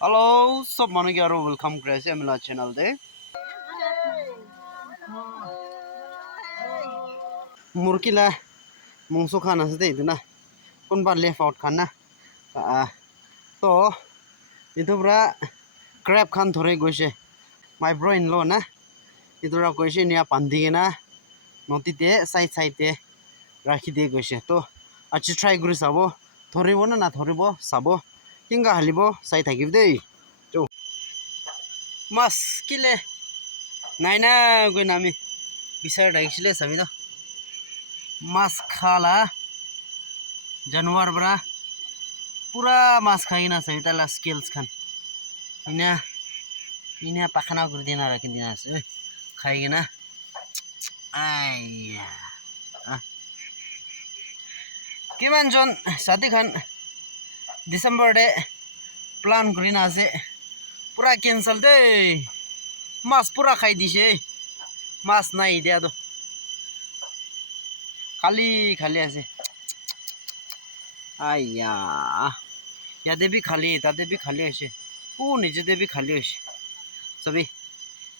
Hello, सब मानो कि वेलकम करे मेरा चैनल दे मुर्किला मुंसो खाना से दे इतना कौन बार लेफ्ट आउट खाना तो इधर क्रैप खान थोड़े गोशे माय ब्रो इन लो ना इधर गोशे निया पांदी ना नोटी ते साइड ते राखी दे गोशे तो अच्छी ट्राई करी साबो थोड़ी वो ना थोड़ी वो साबो किंगा हालीबो साइड थाकी दे जो मास किले नाइना कोई नामी बिसार डाइक्सिले सभी तो मास खाला जानवर बरा पूरा मास खाई ना सभी ताला स्किल्स खान इन्हें इन्हें पखना कर देना रखी देना से खाएगी ना आया किमान जोन शादी खान दिसंबर डे प्लान करी ना से पूरा कैंसल दे मास पूरा खाई दी से मास नहीं दिया तो खाली खाली ऐसे आया यादे भी खाली तादे भी खाली ऐसे वो नीचे दे भी खाली ऐसे सभी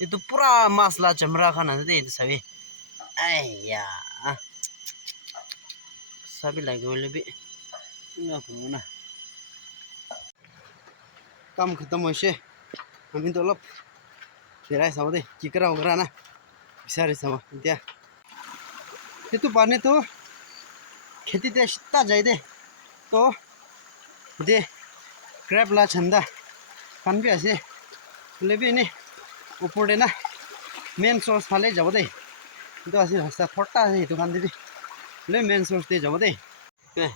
ये तो पूरा मसला चमड़ा खाना दे सभी आया सभी लगे बोले भी ना काम खत्म हो से हम तो लब बेराय साव दे की करा होगा ना बिसारे साव इंडिया ये तो पाने तो खेती ते इतना जाए दे तो दे क्रैप ला चंदा कान भी ऐसे ले भी नहीं ऊपर दे ना मेन सोर्स फाले जाओ दे तो ऐसे रास्ता फटा है दुकान दे ले मेन सोर्स दे जाओ दे के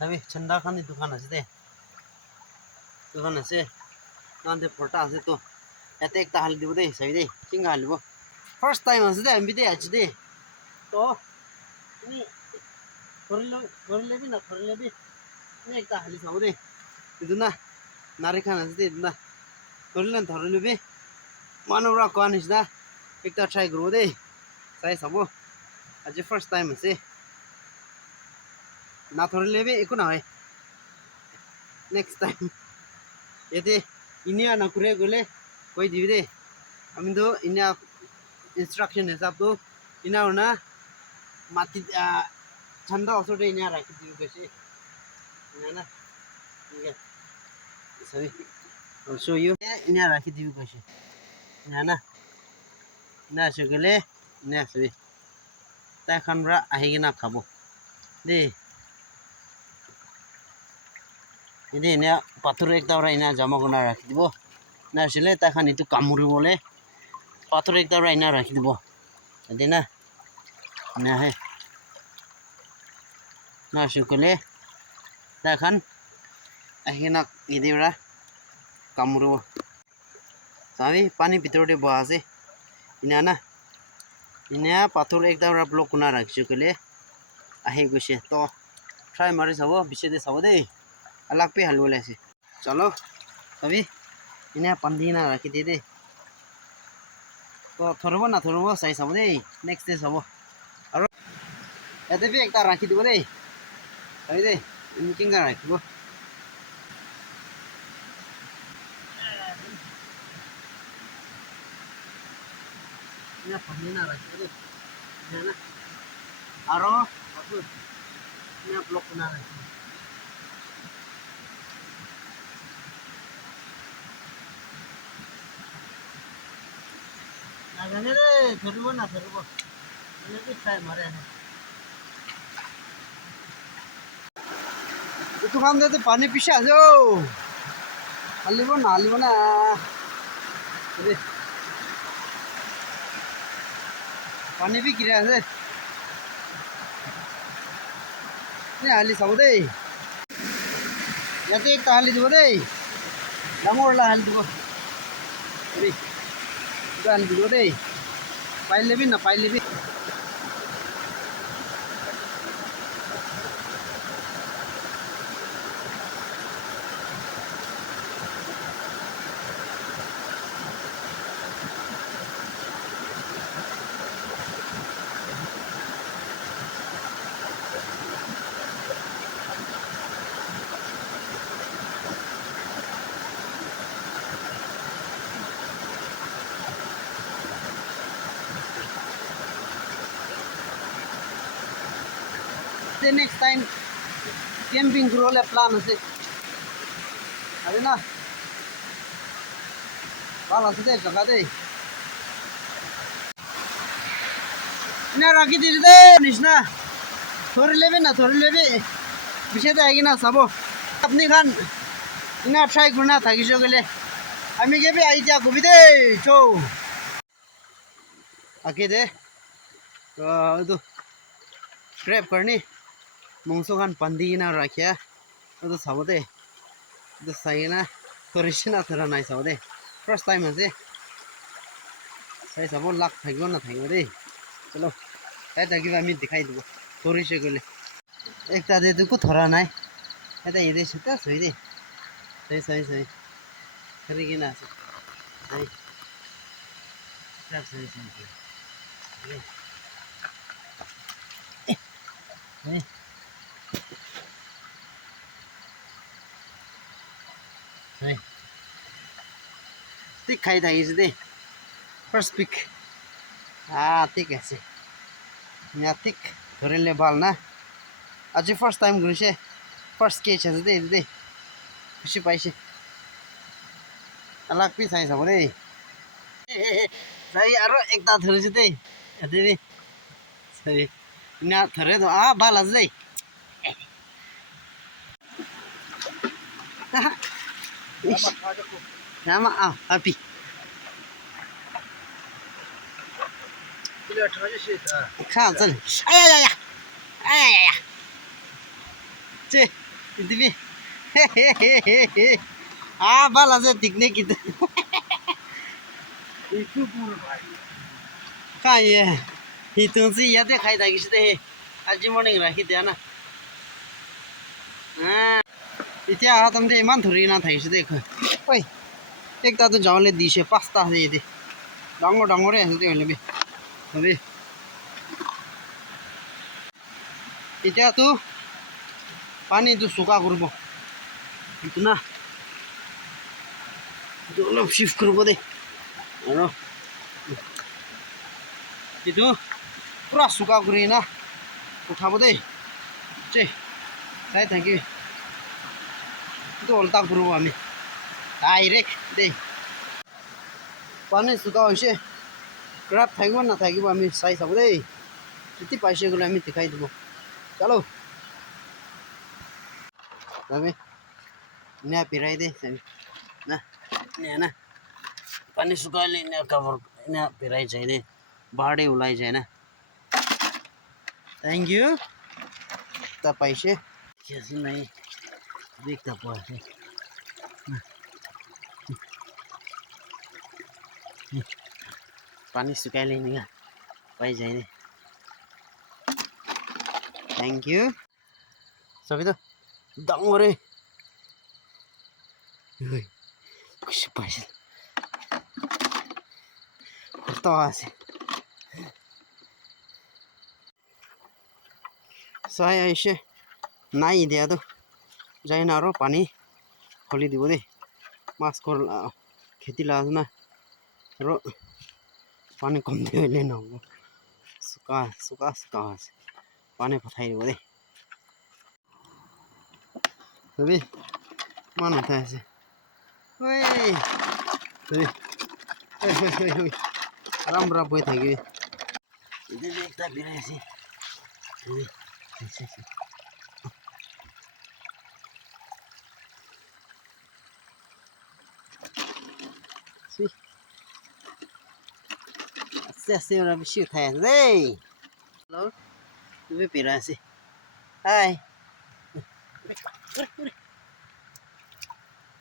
अभी चंदा खान की दुकान है नांदे फटा है तो ऐसे एक ताल दे सही दे किंगा हाल वो फर्स्ट टाइम है दे एमबी दे एच दे तो नहीं करले भी ना करले भी नहीं एक ताल साव दे इतना नारी खाना दे इतना करले धरले भी मानवरा कौन है एक ता ट्राई करो दे सही सबो आज फर्स्ट टाइम है ना थोड़े भी एको ना है नेक्स्ट टाइम ये दे इन्हें ना करे गोले कोई दी दे हम तो इन्हें इंस्ट्रक्शन हिसाब तो इन्हें ना माती ठंडा औसो दे इन्हें रखी दी कैसे ना ठीक है सभी I'll show you इन्हें रखी दी कैसे ना ना शगले ना सभी ताई खानरा आएगी ना खाबो दे ini ini patur ekta ora ina jama kona rakhi dibo na sile ta khan itu kamuri bole patur ekta ora ina rakhi dibo ade na he na shukule ta khan ahina ide ora kamuri bo sabi pani bitor de bo ase ina na ina patur ekta ora block kona rakhi shukule ahi guse to try mari sabo bise de sabo de अलग पे हलवा ऐसे चलो अभी इन्हें पंदी ना रखी दे तो थोड़ा ना थोड़ा सही सब दे नेक्स्ट डे सब और ऐसे भी एक तार रखी दो दे अभी दे इनकिंग का रखी वो इन्हें पंदी ना रखी दे ना आरो इन्हें ब्लॉक ना रखी नागने रे थोड़ो ना थोड़ो मैंने भी ट्राई मारे हैं तो काम दे तो पानी पीछे आ जाओ हालीबो ना अरे पानी भी गिरा है नहीं हाली सब दे या तो एक हाली दो दे लंगोर ला हाली दो अरे हाली दो दे पाइले भी ना पाइले भी The next time camping role plan আছে আরে না ভালো আছে দে জায়গা দে না রাখি দিলি দে নিস না ধরে লেবে বিষয়টা আগে না চাব আপনি খান ইনা ট্রাই করুন না থাকিস গেলে আমি গেবি আইডিয়া কবি দে চৌ আগে দে तो ग्रैब करनी मुंगसो खान पंदी ना रखिया तो साबदे तो सही ना तो रिश्ना थरा नहीं साबदे फर्स्ट टाइम है सही सबो लाख थाइगो ना थाइगो दे चलो ऐ ताकि मैं दिखाई दूँ थोड़ी से गले एक तादे तो को थोड़ा नहीं ऐसा ये दे सकता सही दे सही करी की ना सही सही ठीक खाई था इस दे फर्स्ट पिक ठीक है से यहाँ ठीक धरे ले बाल ना आज फर्स्ट टाइम घुसे फर्स्ट केच है दे खुशी पाइसे अलग पीस आई सब दे सही अरे एक ता धरे से दे दे सही ना धरे तो बाल आज दे nama api看这里哎呀这这边嘿बाला से दिखने की कहाँ ये तुमसे याद है खाई था किसी आज मॉर्निंग रखी थे ना हाँ इतना हाथ हम दे मान थोड़ी ना था इसे देखो ओए एक ता तो जाओ ले दिशे पास्ता दे दे डांगो रे ऐसे ले बे अबे इतना तू पानी तो सूखा करबो इतना दोनों शिफ्ट करबो दे हेलो itu पूरा सूखा करी ना उठाबो दे चे saya thank you itu उल्टा करूँ हमें डायरेक्ट दे पानी सुखा होइसे ग्राफ थाइगो ना थाइगो हमें साई सब दे कितनी पैसे गुला हमें दिखाई दो चलो हमें नया पिराई दे ना ना पानी सुखा ले नया कवर नया पिराई चाहिए बाढ़े उलाई जाए ना थैंक यू ता पैसे कैसे नहीं देखता पाए पानी सुखाई लेने का पाई जाए थैंक यू सभी तो दंगोरे कुछ पैसे तो आसे saya ऐसे नहीं दिया तो जाए ना रो पानी खोली दी बोले मास्क कर खेती ला ना रो पानी कम दे लेना होगा सुखा पानी पठाई बोले तभी मान होता है ऐसे ओए तभी आराम बोई था कि इधर देखता भी रहे ऐसे ऐसे orang bersih thay deh lo tu pira sih hai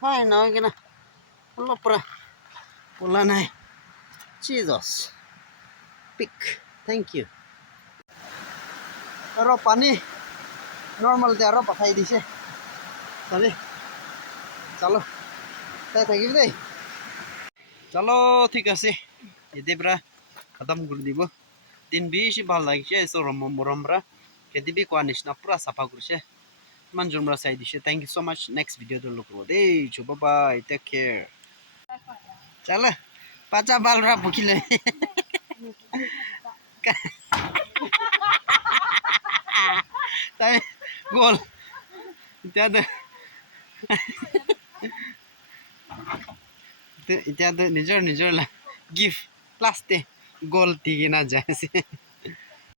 hai no kena lo pura pula nai Jesus pick thank you aro pani normal deh aro pakai di sih tadi चलो thank you deh चलो ठीक है ये ब्रा खत्म कर दीबो दिन बेसि ভাল লাগিছে এসো রমরা কেদিবি কোয়ানিস না পুরা সাফা করছে মানজুমরা সাই দিছে thank you so much next video তো লুক করব এই চো বাই টেক কেয়ার চলে পাচা বালরা ভুকিলে তাই এতিয়া নিজৰ নিজৰ গিফ্ট লাষ্টে গ'ল দি কিনা যায় আছে